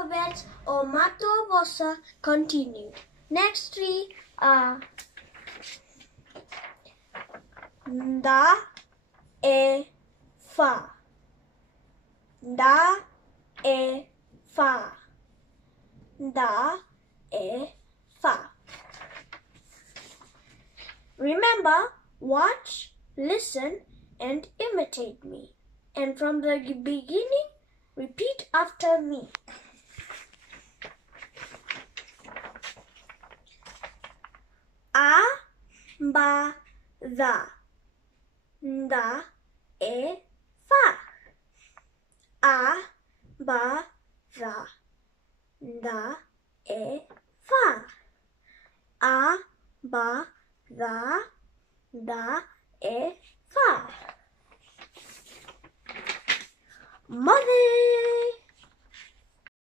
alphabets or mato vossa continued. Next three are da, e, fa. Da, e, fa. Da, e, fa. Remember, watch, listen, and imitate me. And from the beginning, repeat after me. A, ba, da. Da, e, fa. A, ba, da. Da, e, fa. A, ba, da, e, fa. Mother.